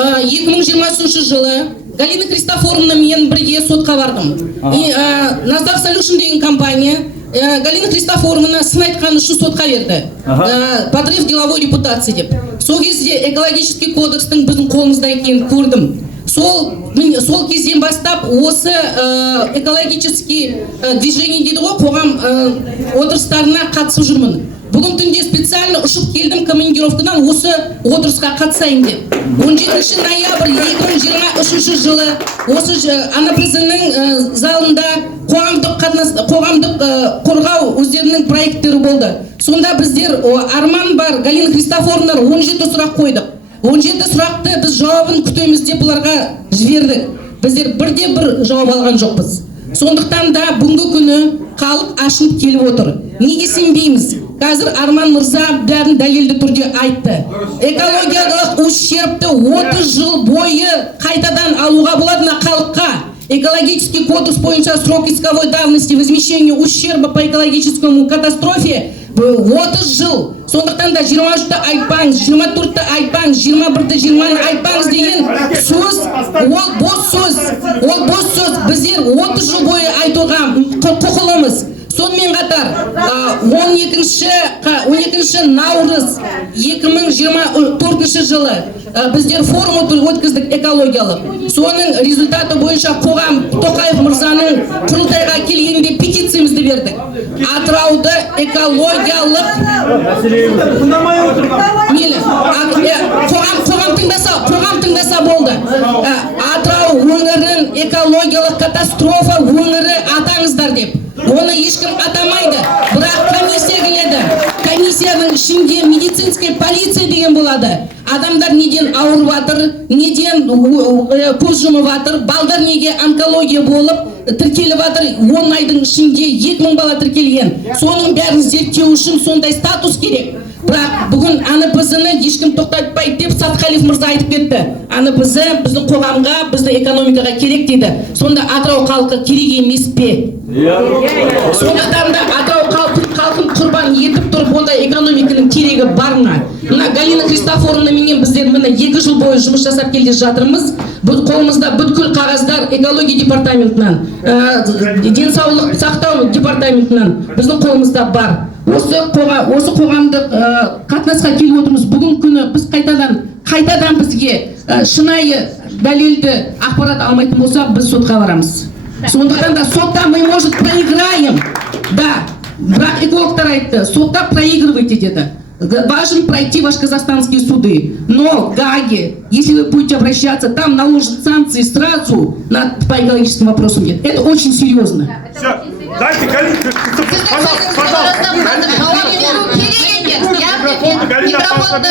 2020 жылы Галина Христофоровна мен бірге сотқа бардым. Назар Solution деген компания Галина Христофоровна сын айтқаны үшін сотқа берді. Подрыв деловой репутации деп. Сол кезде экологический кодекстің біздің қолымызда екенін көрдім. Сол кезден бастап осы экологический движение дейді ғой, қоғам отырыстарына қатысып жүрмін. Бүгін түнде специально ұшып келдім командировкадан осы отырысқа қатысайын деп. 17 ноябрь 2023 жылы осы АНПЗ-нің залында қоғамдық қорғау өздерінің проекттері болды. Сонда біздер арман бар, Галина Христофоровна 17 сұрақ қойдық. 17 сұрақты біз жауабын күтеміз деп бұларға жібердік. Біздер бірде-бір жауап алған жоқпыз. Сондықтан да бүгінгі күні халық ашынып келіп отыр. Неге сенбейміз? Қазір Арман мырза бәрін дәлелді түрде айтты. Экологиялық ущербті 30 жыл бойы қайтадан алуға болады мына халыққа. Экологический кодекс бойынша срок исковой давности возмещения ущерба по экологическому катастрофе 30 жыл. Сондықтан да 23-ті айтпаңыз, 24-ті айтпаңыз, 21-ті 20-ні айтпаңыз деген сөз, ол бос сөз. Ол бос сөз. Біздер 30 жыл бойы айтуға құқылымыз. Сонымен қатар 12 наурыз 2024 жылы біздер форум өткіздік экологиялық. Соның результаты бойынша қоғам Тоқаев мырзаның құрылтайға келгенде петициямызды бердік. Атырауды экологиялық қоғам тыңдаса болды. Атырау өңірін экологиялық катастрофа өңірі атаңыздар деп. Оны ешкім атамайды, бірақ комиссия келеді. Комиссияның ішінде медицинская полиция деген болады. Адамдар неден ауырып жатыр, неден көз жұмып жатыр, балдар неге онкология болып тіркеліп жатыр. 10 айдың ішінде 2000 бала тіркелген. Соның бәрін зерттеу үшін сондай статус керек. Бірақ бүгін АНПЗ-ны ешкім тоқтатпайды деп Сатқалиев мырза айтып кетті. АНПЗ біздің қоғамға, біздің экономикаға керек дейді. Сонда Атырау халқы керек емес пе? Сондықтан да Атырау халқын құрбан етіп тұрып, онда экономиканың керегі бар ма? Мына Галина Христофоровна менен біздер міне 2 жыл бойы жұмыс жасап келе жатырмыз. Қолымызда бүткіл қағаздар экология департаментінен, денсаулық сақтау департаментінен біздің қолымызда бар. Осы қоғамдық қатынасқа келіп отырмыз. Бүгін күні біз қайтадан бізге шынайы дәлелді ақпарат алмайтын болсақ, біз сотқа барамыз. Сондықтан да сотта мы, может, проиграем. Да, бірақ экологтар айтты, сотта проигрывайте деді. Важно пройти ваши казахстанские суды. Но в Гааге, если вы будете обращаться, там наложат санкции сразу по экологическим вопросам. Нет. Это очень серьезно. Дайте Галину, пожалуйста.